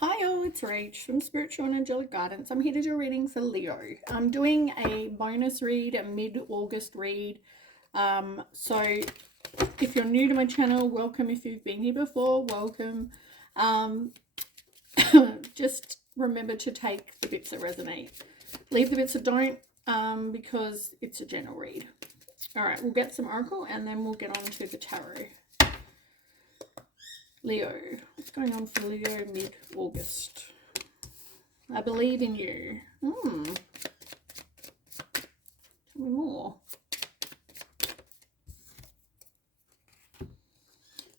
Hi all, it's Rach from Spiritual and Angelic Guidance. I'm here to do a reading for Leo. I'm doing a bonus read, a mid-August read. So if you're new to my channel, welcome. If you've been here before, welcome. Just remember to take the bits that resonate. Leave the bits that don't, because it's a general read. All right, we'll get some oracle and then we'll get on to the tarot. Leo, what's going on for Leo mid-August? I believe in you. Tell me more.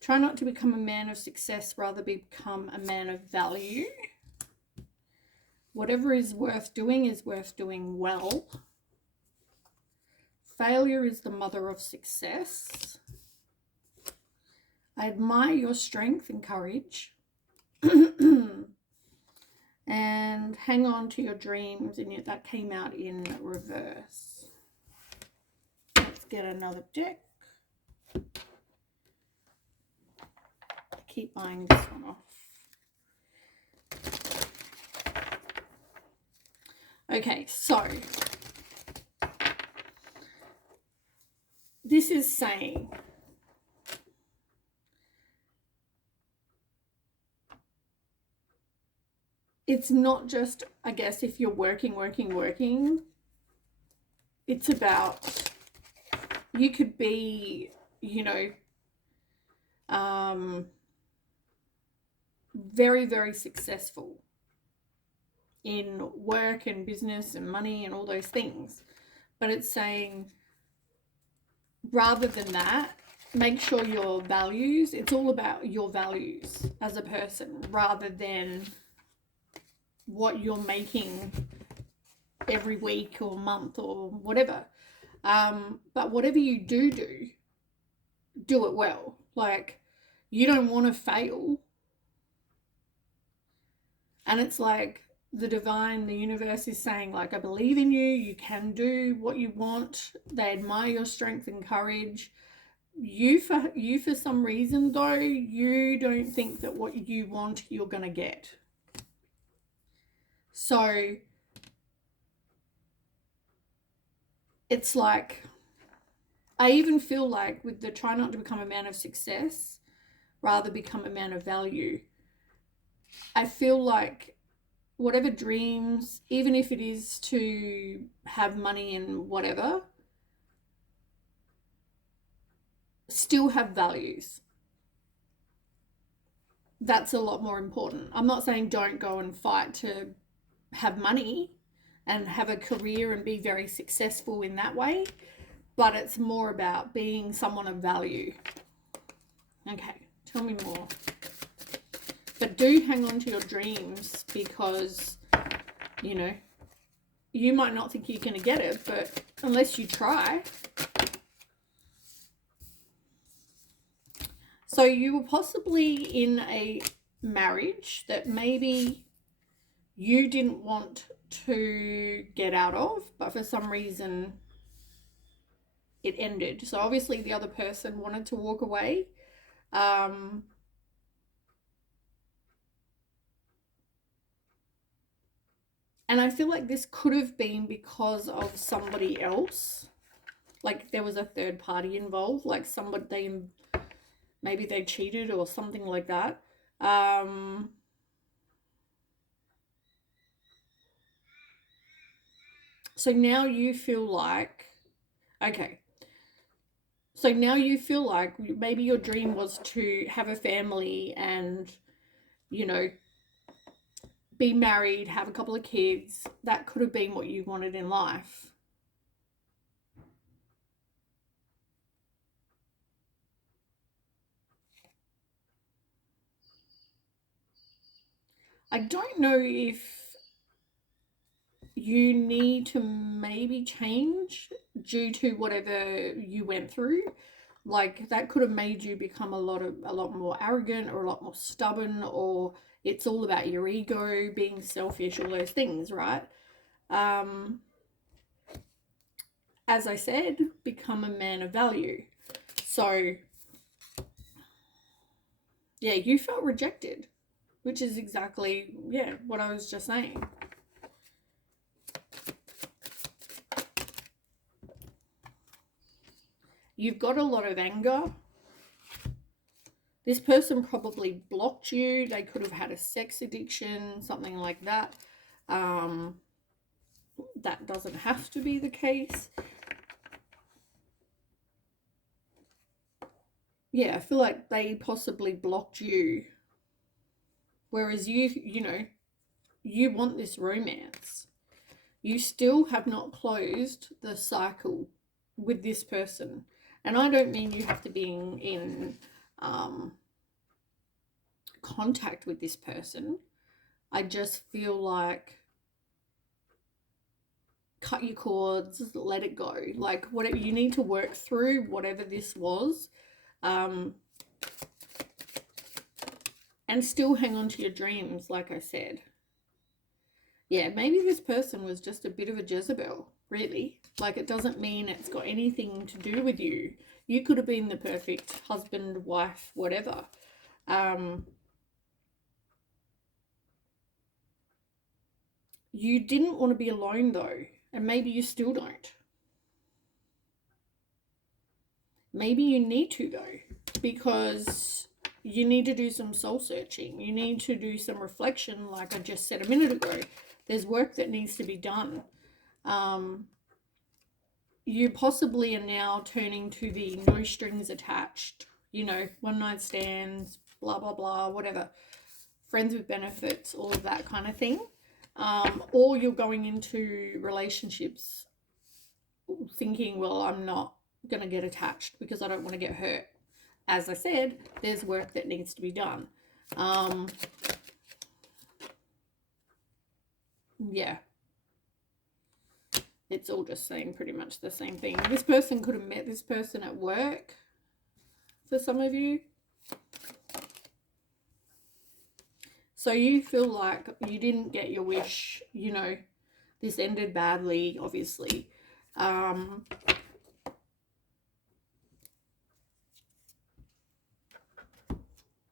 Try not to become a man of success, rather become a man of value. Whatever is worth doing well. Failure is the mother of success. I admire your strength and courage. And hang on to your dreams, and yet that came out in reverse. Let's get another deck. Keep buying this one off. Okay, so this is saying it's not just, I guess, if you're working. It's about, you could be, very, very successful in work and business and money and all those things. But it's saying, rather than that, make sure your values, it's all about your values as a person rather than what you're making every week or month or whatever. But whatever you do it well. Like, you don't want to fail. And it's like the divine, the universe is saying, like, I believe in you. You can do what you want. They admire your strength and courage. You for some reason, though, you don't think that what you want you're going to get. So it's like, I even feel like with the try not to become a man of success, rather become a man of value. I feel like whatever dreams, even if it is to have money and whatever, still have values. That's a lot more important. I'm not saying don't go and fight to have money and have a career and be very successful in that way, but it's more about being someone of value. Okay, tell me more. But do hang on to your dreams, because, you might not think you're going to get it, but unless you try. So you were possibly in a marriage that maybe you didn't want to get out of, but for some reason it ended. So obviously the other person wanted to walk away. And I feel like this could have been because of somebody else. Like there was a third party involved, like somebody, maybe they cheated or something like that. So now you feel like, okay, so now you feel like maybe your dream was to have a family and, be married, have a couple of kids. That could have been what you wanted in life. I don't know if you need to maybe change due to whatever you went through. Like that could have made you become a lot more arrogant or a lot more stubborn, or it's all about your ego, being selfish, all those things, right? As I said, become a man of value. So yeah, you felt rejected. which is exactly, yeah, what I was just saying. You've got a lot of anger. This person probably blocked you. They could have had a sex addiction, something like that. That doesn't have to be the case. Yeah, I feel like they possibly blocked you. Whereas you know, you want this romance. You still have not closed the cycle with this person. And I don't mean you have to be in contact with this person. I just feel like cut your cords, let it go. Like, whatever you need to work through, whatever this was, and still hang on to your dreams, like I said. Yeah, maybe this person was just a bit of a Jezebel, really. Like, it doesn't mean it's got anything to do with you. You could have been the perfect husband, wife, whatever. You didn't want to be alone, though, and maybe you still don't. Maybe you need to, though, because you need to do some soul searching. You need to do some reflection, like I just said a minute ago. There's work that needs to be done. You possibly are now turning to the no strings attached, you know, one night stands, blah, blah, blah, whatever, friends with benefits, all of that kind of thing. Or you're going into relationships thinking, well, I'm not going to get attached because I don't want to get hurt. As I said, there's work that needs to be done. Yeah. It's all just saying pretty much the same thing. This person could have met this person at work for some of you. So you feel like you didn't get your wish, you know, this ended badly, obviously.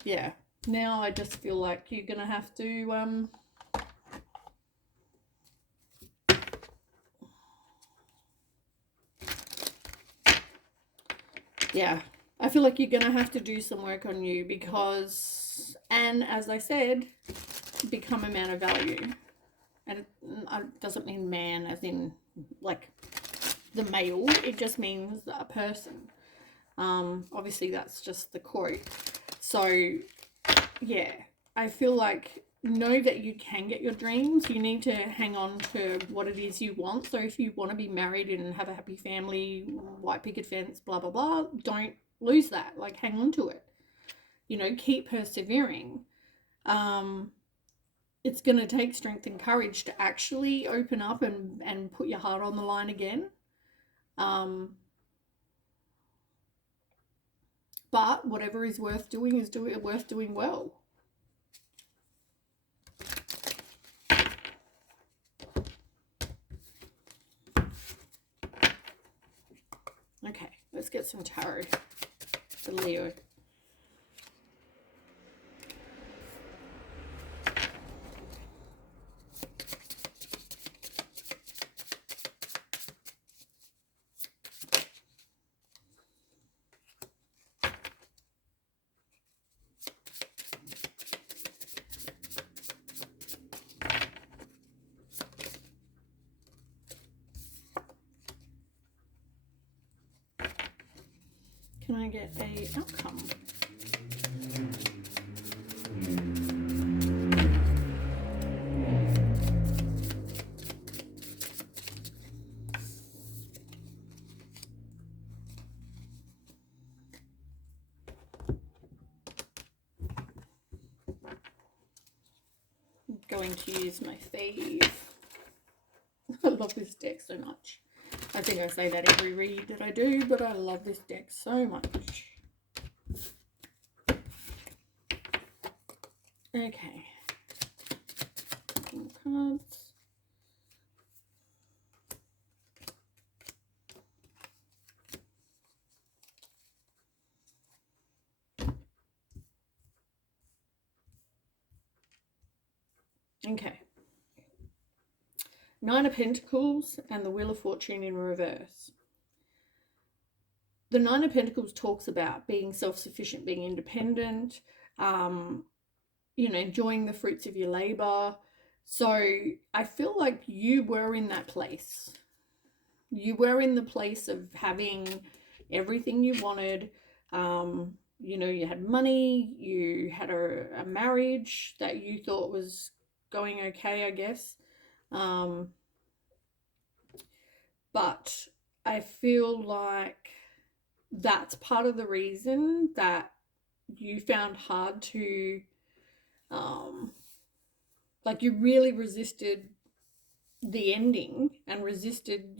Yeah. Now I just feel like you're going to have to, yeah, I feel like you're going to have to do some work on you because, and as I said, become a man of value. And it doesn't mean man as in like the male, it just means a person. Obviously that's just the quote. So yeah, I feel like know that you can get your dreams. You need to hang on to what it is you want. So if you want to be married and have a happy family, white picket fence, blah blah blah, don't lose that. Like, hang on to it, you know, keep persevering. It's going to take strength and courage to actually open up and put your heart on the line again. But whatever is worth doing is worth doing well. Okay, let's get some tarot for Leo. Can I get a outcome? I'm going to use my fave. I love this deck so much. I think I say that every read that I do, but I love this deck so much. Okay. Cards. Okay. Nine of Pentacles and the Wheel of Fortune in reverse. The Nine of Pentacles talks about being self-sufficient, being independent, enjoying the fruits of your labor. So I feel like you were in that place. You were in the place of having everything you wanted. You had money, you had a marriage that you thought was going okay, I guess. But I feel like that's part of the reason that you found hard to, like, you really resisted the ending and resisted,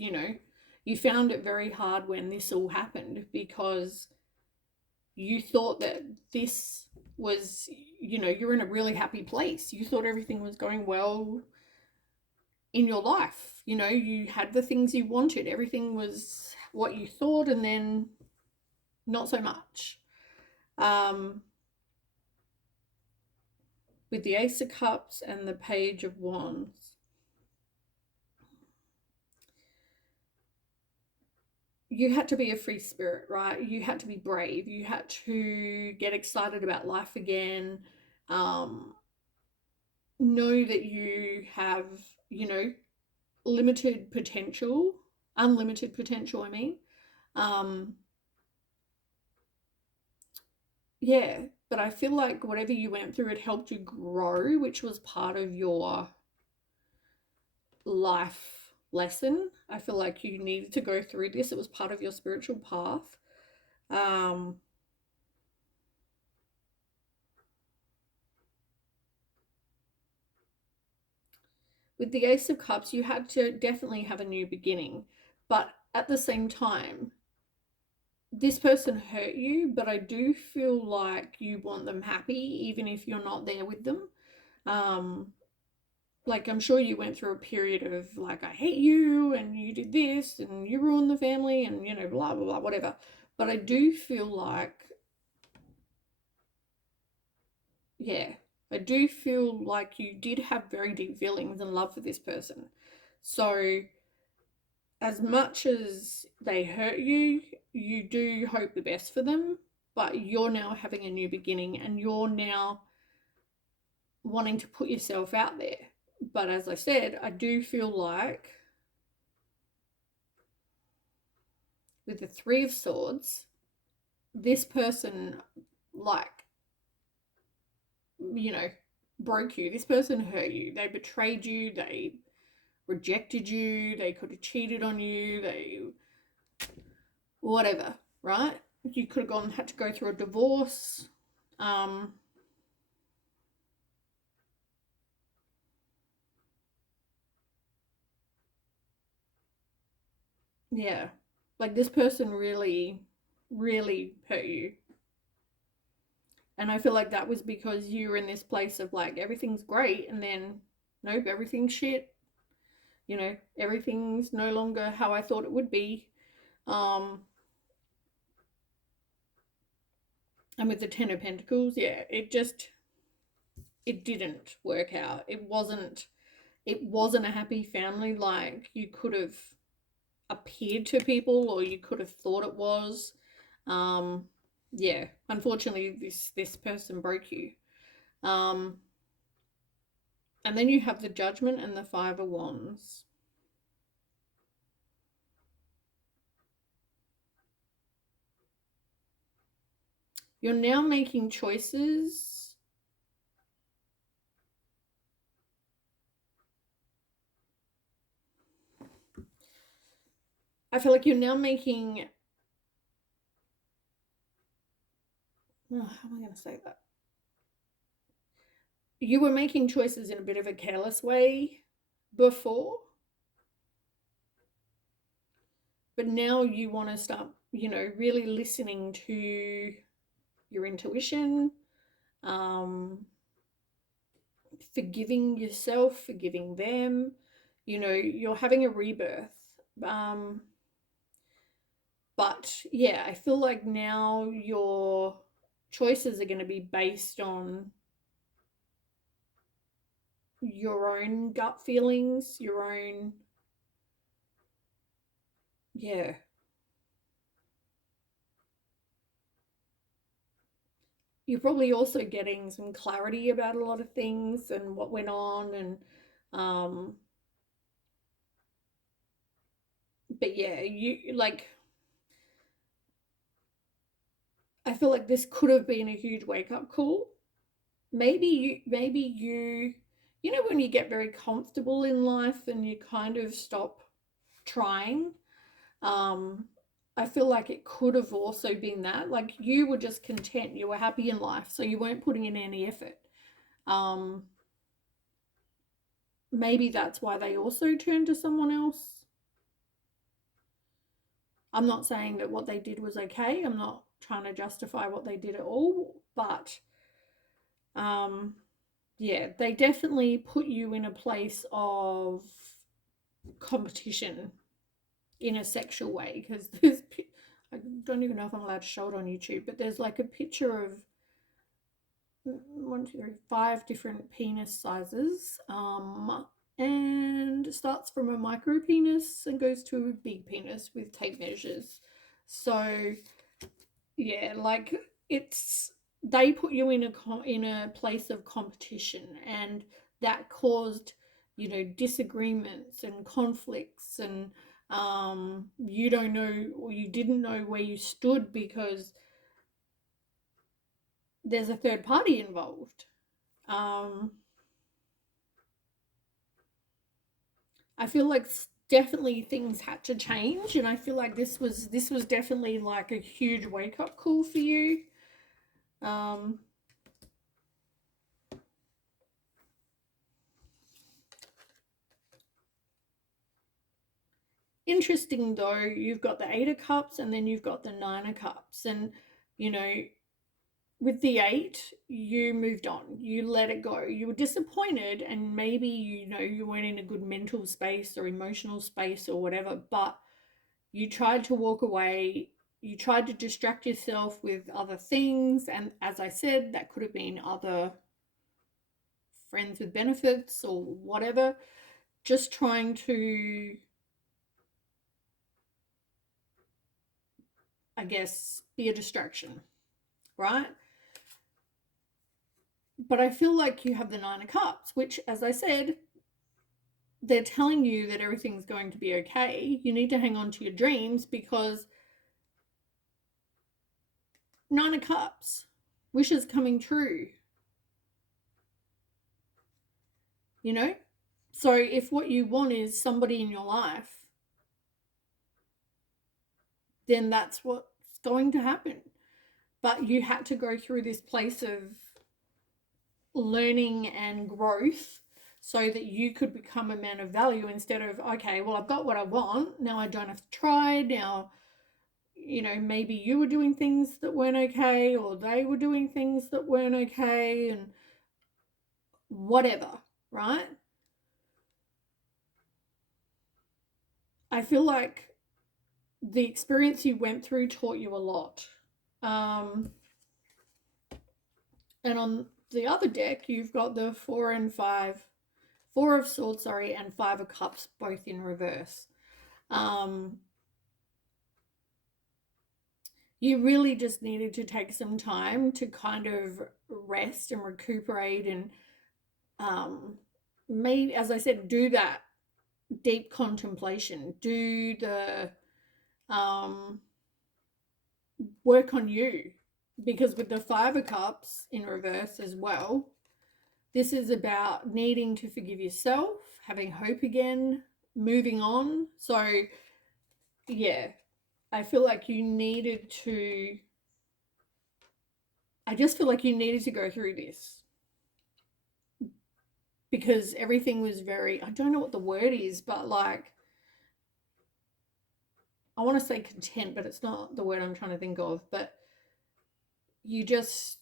you found it very hard when this all happened because you thought that this was, you're in a really happy place. You thought everything was going well in your life. You had the things you wanted. Everything was what you thought, and then not so much. With the Ace of Cups and the Page of Wands, you had to be a free spirit, right? You had to be brave. You had to get excited about life again. Know that you have, unlimited potential, I mean. Yeah, but I feel like whatever you went through, it helped you grow, which was part of your life lesson. I feel like you needed to go through this. It was part of your spiritual path. With the Ace of Cups, you had to definitely have a new beginning. But at the same time, this person hurt you, but I do feel like you want them happy, even if you're not there with them. Like, I'm sure you went through a period of, like, I hate you, and you did this, and you ruined the family, and, blah, blah, blah, whatever. But I do feel like, yeah, I do feel like you did have very deep feelings and love for this person. So, as much as they hurt you, you do hope the best for them, but you're now having a new beginning and you're now wanting to put yourself out there. But as I said, I do feel like with the Three of Swords, this person, like, broke you. This person hurt you. They betrayed you. They rejected you. They could have cheated on you. They, whatever, right? You could have had to go through a divorce. Yeah. Like, this person really, really hurt you. And I feel like that was because you were in this place of, like, everything's great, and then, nope, everything's shit. Everything's no longer how I thought it would be. And with the Ten of Pentacles, yeah, it didn't work out. It wasn't a happy family like you could have appeared to people, or you could have thought it was. Yeah, unfortunately this person broke you. And then you have the Judgment and the Five of Wands. You're now making choices I feel like you're now making, how am I going to say that? You were making choices in a bit of a careless way before, but now you want to start, really listening to your intuition, forgiving yourself, forgiving them. You're having a rebirth. But yeah, I feel like now your choices are going to be based on your own gut feelings, your own, yeah. You're probably also getting some clarity about a lot of things and what went on, and um but yeah, you like, I feel like this could have been a huge wake up call. Maybe you you know when you get very comfortable in life and you kind of stop trying. um I feel like it could have also been that, like, you were just content, you were happy in life, so you weren't putting in any effort. um Maybe that's why they also turned to someone else. I'm not saying that what they did was okay. I'm not trying to justify what they did at all, but um yeah, they definitely put you in a place of competition in a sexual way, because there's, I don't even know if I'm allowed to show it on YouTube, but there's like a picture of one, two, three, five different penis sizes. And it starts from a micro penis and goes to a big penis with tape measures. So yeah, like, it's, they put you in a place of competition, and that caused, disagreements and conflicts, and you don't know, or you didn't know where you stood because there's a third party involved. um I feel like definitely things had to change, and I feel like this was definitely like a huge wake up call for you. um Interesting though, you've got the Eight of Cups and then you've got the Nine of Cups. And, you know, with the Eight, you moved on, you let it go. You were disappointed, and maybe, you weren't in a good mental space or emotional space or whatever, but you tried to walk away. You tried to distract yourself with other things. And as I said, that could have been other friends with benefits or whatever, just trying to, I guess, be a distraction, right? But I feel like you have the Nine of Cups, which, as I said, they're telling you that everything's going to be okay. You need to hang on to your dreams, because Nine of Cups, wishes coming true, you know? So if what you want is somebody in your life, then that's what's going to happen. But you had to go through this place of learning and growth so that you could become a man of value, instead of, okay, well, I've got what I want. Now I don't have to try. Now, maybe you were doing things that weren't okay, or they were doing things that weren't okay, and whatever, right? I feel like the experience you went through taught you a lot. Um, and on the other deck, you've got the Four of Swords, sorry, and Five of Cups, both in reverse. Um, you really just needed to take some time to kind of rest and recuperate, and maybe, as I said, do that deep contemplation, do the um, work on you. Because with the Five of Cups in reverse as well, this is about needing to forgive yourself, having hope again, moving on. So, yeah, I feel like you needed to, I just feel like you needed to go through this, because everything was very, I don't know what the word is, but like, I want to say content, but it's not the word I'm trying to think of. But you just,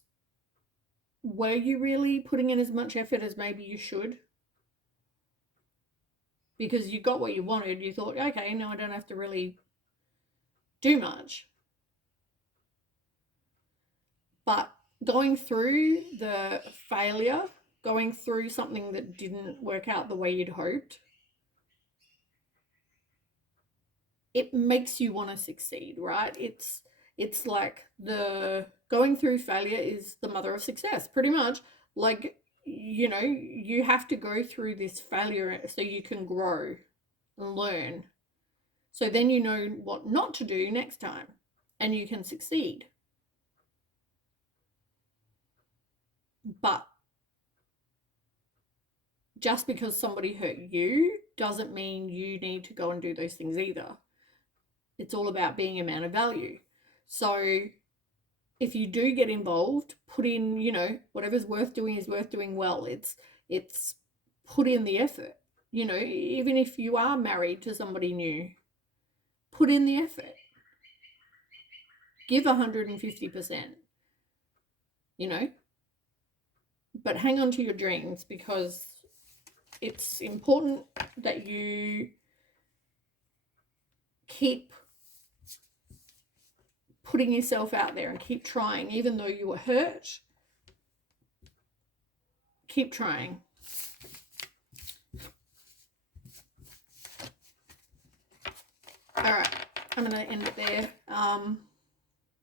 were you really putting in as much effort as maybe you should? Because you got what you wanted. You thought, okay, now I don't have to really do much. But going through the failure, going through something that didn't work out the way you'd hoped, it makes you want to succeed, right? It's like the going through failure is the mother of success, pretty much. Like, you know, you have to go through this failure so you can grow and learn. So then you know what not to do next time and you can succeed. But just because somebody hurt you doesn't mean you need to go and do those things either. It's all about being a man of value. So if you do get involved, put in, you know, whatever's worth doing is worth doing well. It's put in the effort. You know, even if you are married to somebody new, put in the effort. Give 150%. You know, but hang on to your dreams, because it's important that you keep putting yourself out there and keep trying, even though you were hurt. Keep trying. All right, I'm going to end it there.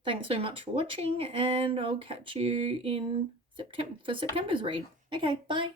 Thanks so much for watching, and I'll catch you in September for September's read. Okay, bye.